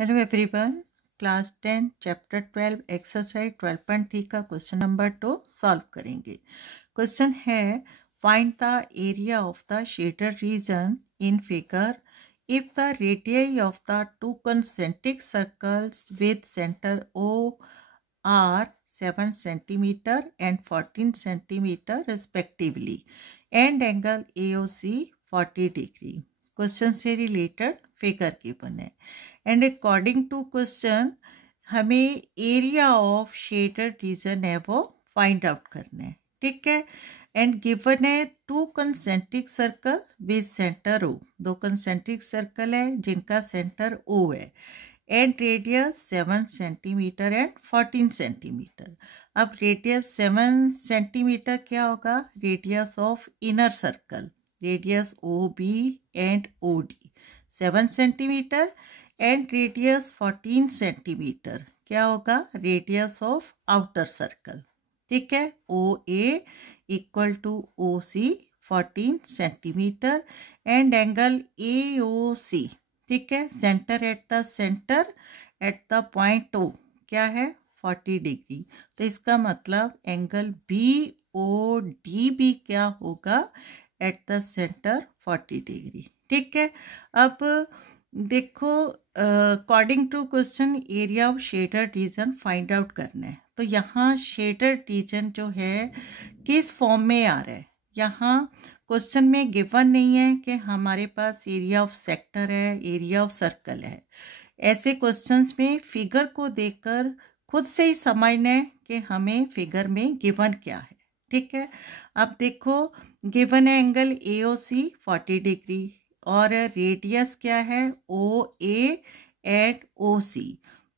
Hello everyone, class 10 chapter 12 exercise 12.3 का question number 2 solve करेंगे। Question है find the area of the shaded region in figure if the radius of the two concentric circles with center O are 7 centimeter and 14 centimeter respectively and angle AOC 40 degree। Question से related figure given है and according to question हमें area of shaded region है वो find out करना है। ठीक है, and given है two concentric circle with centre O, दो कंसेंट्रिक सर्कल है जिनका सेंटर ओ है and radius 7 centimetre and 14 centimetre. अब रेडियस 7 सेंटीमीटर क्या होगा? Radius of inner circle, radius O B and O D 7 centimetre and radius 14 centimetre क्या होगा? Radius of outer circle. ठीक है, O A equal to O C 14 centimetre and angle A O C, ठीक है, centre at the point O क्या है? 40 degree. तो इसका मतलब एंगल बी ओ डी भी क्या होगा? At the centre 40 degree. ठीक है, अब देखो according to question area of shaded region find out करना है। तो यहाँ शेडेड रीजन जो है किस फॉर्म में आ रहा है? यहाँ क्वेश्चन में गिवन नहीं है कि हमारे पास एरिया ऑफ सेक्टर है, एरिया ऑफ सर्कल है। ऐसे क्वेश्चंस में फिगर को देखकर खुद से ही समझना है कि हमें फिगर में गिवन क्या है। ठीक है, अब देखो गिवन है एंगल AOC 40 डिग्री और रेडियस क्या है? OA and OC।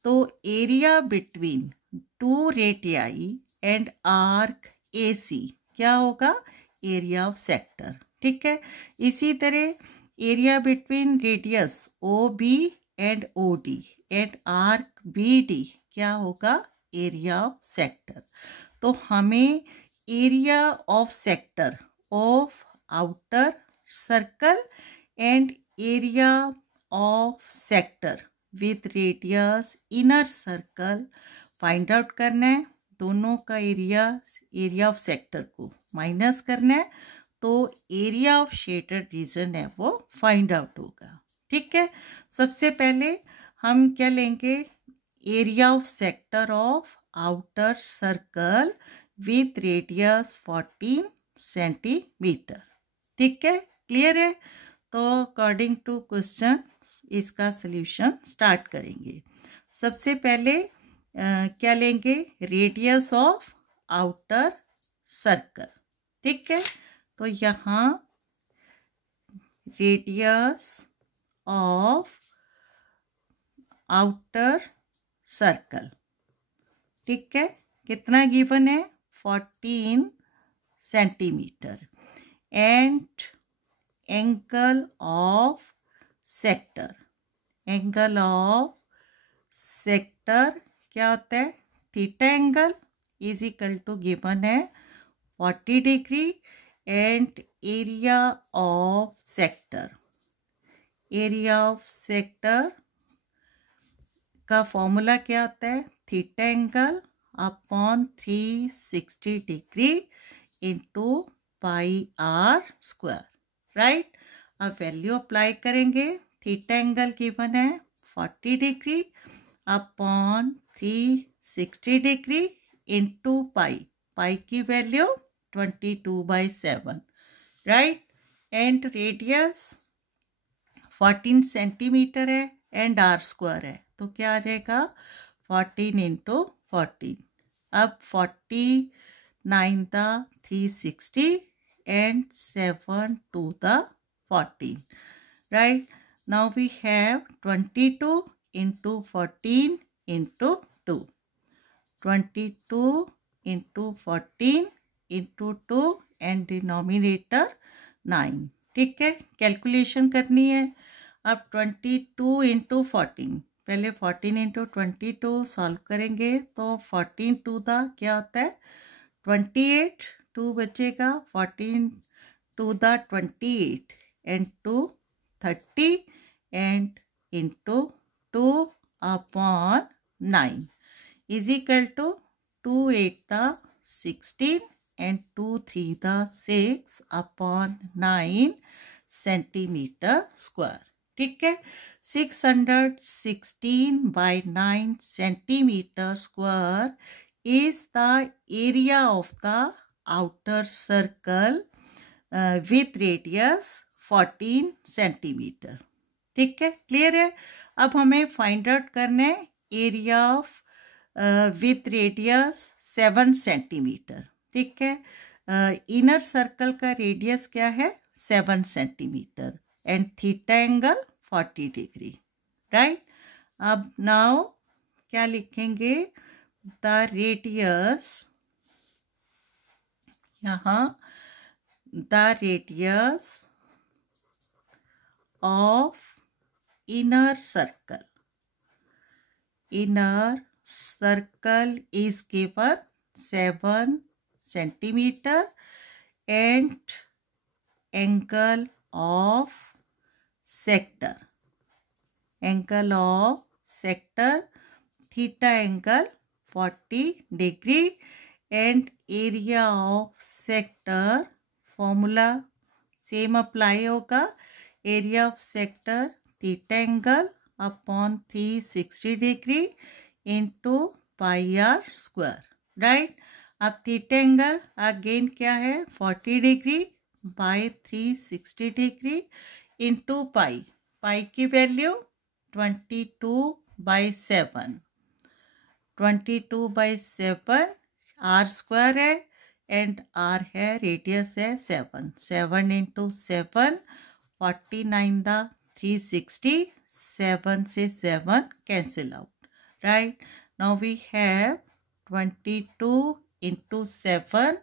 तो area between two radii and arc AC क्या होगा? Area of sector. ठीक है, इसी तरह area between radius OB and OD and arc BD क्या होगा? Area of sector. तो हमें area of sector of outer circle and area of sector with radius inner circle find out करना है। दोनों का एरिया ऑफ सेक्टर को minus करना है तो एरिया ऑफ शेडेड रीजन है वो फाइंड आउट होगा। ठीक है, सबसे पहले हम क्या लेंगे? Area of sector of outer circle with radius 14 centimetre. ठीक है, क्लियर है? तो अकॉर्डिंग टू क्वेश्चन इसका सल्यूशन स्टार्ट करेंगे। सबसे पहले क्या लेंगे? Radius of outer circle. ठीक है, तो यहाँ रेडियस ऑफ आउटर सर्कल, ठीक है, कितना गिवन है? 14 centimetre and angle of sector, angle of sector क्या होता है? Theta angle is equal to given है 40 degree and area of sector, area of sector का फॉर्मूला क्या होता है? Theta angle upon 360 degree into pi r square. Right, अब value apply करेंगे। थीटा एंगल गिवन है 40 degree upon 360 degree into pi, pi की value 22/7। Right, and radius 14 centimetre है and are square है तो क्या आ जाएगा? 14 इंटू 14। अब 49 the 360 and 7 to the 14. Right, now we have 22 into 14 into 2, 22 into 14 into 2 and denominator 9। ठीक है, कैलकुलेशन करनी है। अब 22 इंटू 14, पहले 14 इंटू 22 सॉल्व करेंगे तो 14 टू द क्या होता है? 28, 2 बचेगा, 14 to the 28 and 2 30 and into 2 upon 9 is equal to 2 8 the 16 and 2 3 the 6 upon 9 centimetre square. ठीक है, 616 by 9 centimetre square is the area of the outer circle with radius 14 centimetre. ठीक है, क्लियर है. अब हमें फाइंड आउट करना है area of with radius 7 centimetre. ठीक है, इनर सर्कल का रेडियस क्या है 7 centimetre and theta angle 40 degree. Right. अब नाउ क्या लिखेंगे, द रेडियस, यहाँ the radius of inner circle is given 7 centimeter and angle of sector theta angle 40 degree and area of sector formula same apply होगा. area of sector theta angle upon 360 degree into pi r square. Right. अब theta angle again क्या है 40 degree by 360 degree into pi. Pi की value 22/7. 22/7 r square है and r है radius है 7. 7 into 7 49 the 360. 7 से 7 cancel out. Right. Now we have 22 into 7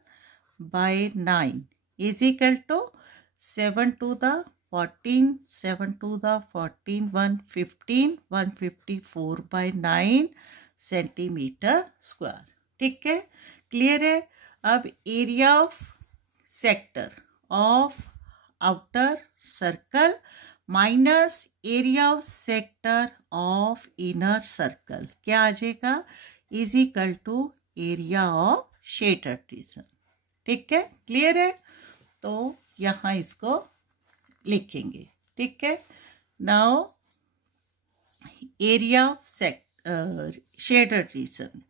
by 9 is equal to 7 to the 14. 7 to the 14 115 154 by 9 centimetre square. ठीक है, clear है. अब area of sector of outer circle minus area of sector of inner circle क्या आ जाएगा, is equal to area of shaded region. ठीक है, clear है. तो यहाँ इसको लिखेंगे. ठीक है, now area of shaded reason,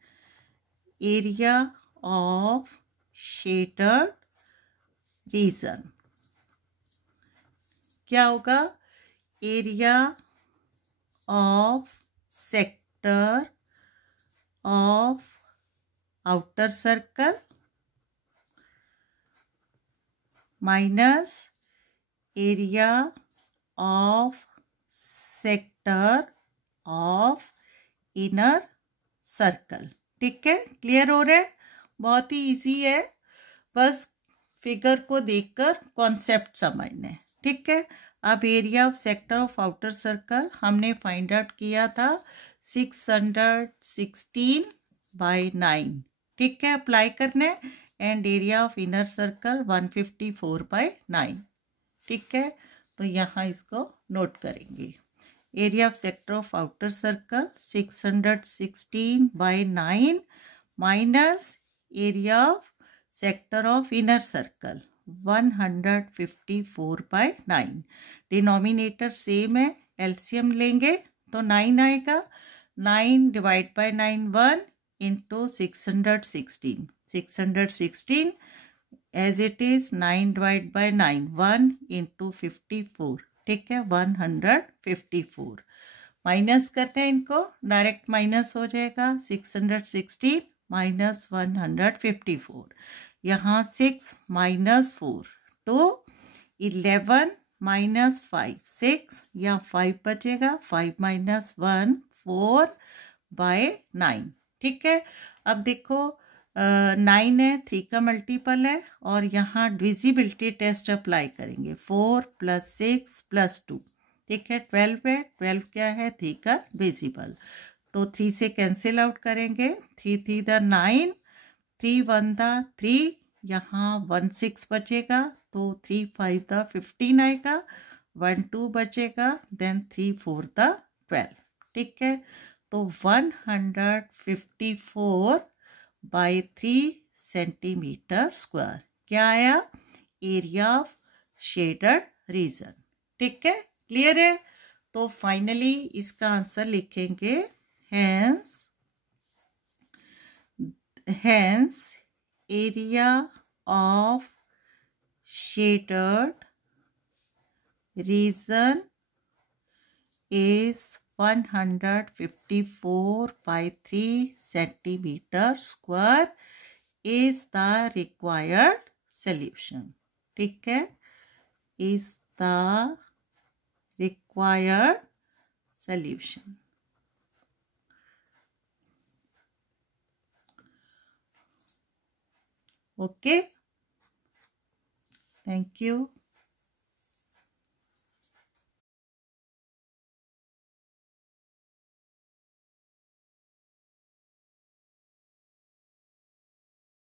area of shaded reason क्या होगा, area of sector of outer circle minus area of sector of inner circle. ठीक है, क्लियर हो रहा है. बहुत ही इजी है, बस फिगर को देखकर कॉन्सेप्ट समझना है. ठीक है, अब area of sector of outer circle हमने फाइंड आउट किया था 616 by 9. ठीक है, अप्लाई करना है. And area of inner circle 154 by 9. ठीक है, तो यहाँ इसको नोट करेंगे. Area of sector of outer circle 616 by 9 minus area of sector of inner circle 154 by 9. Denominator same है, एलसीएम लेंगे तो 9 आएगा. 9 divide by 9 1 into 616. 616 as it is 9 divide by 9 1 into 54. ठीक है, 154. माइनस करते हैं इनको, डायरेक्ट माइनस हो जाएगा. 616 माइनस 154. यहाँ 6 माइनस 4 तो 11 माइनस 5 6. यहाँ 5 बचेगा. 5 माइनस 1 4 बाय 9. ठीक है, अब देखो 9 है, 3 का मल्टीपल है और यहाँ डिविजिबिलिटी टेस्ट अप्लाई करेंगे. 4 + 6 + 2. ठीक है, 12 है. 12 क्या है, 3 का डिविजिबल. तो 3 से कैंसिल आउट करेंगे. 3 3 द 9, 3 1 द 3, यहाँ 1 6 बचेगा तो 3 5 द 15 आएगा. 1 2 बचेगा, देन 3 4 द 12. ठीक है, तो 154 बाई 3 सेंटीमीटर स्क्वायर क्या आया? Area of shaded region. ठीक है, क्लियर है? तो फाइनली इसका आंसर लिखेंगे hence area of shaded region is 154 by 3 centimeter square is the required solution. ठीक है, is the required solution. Okay, thank you.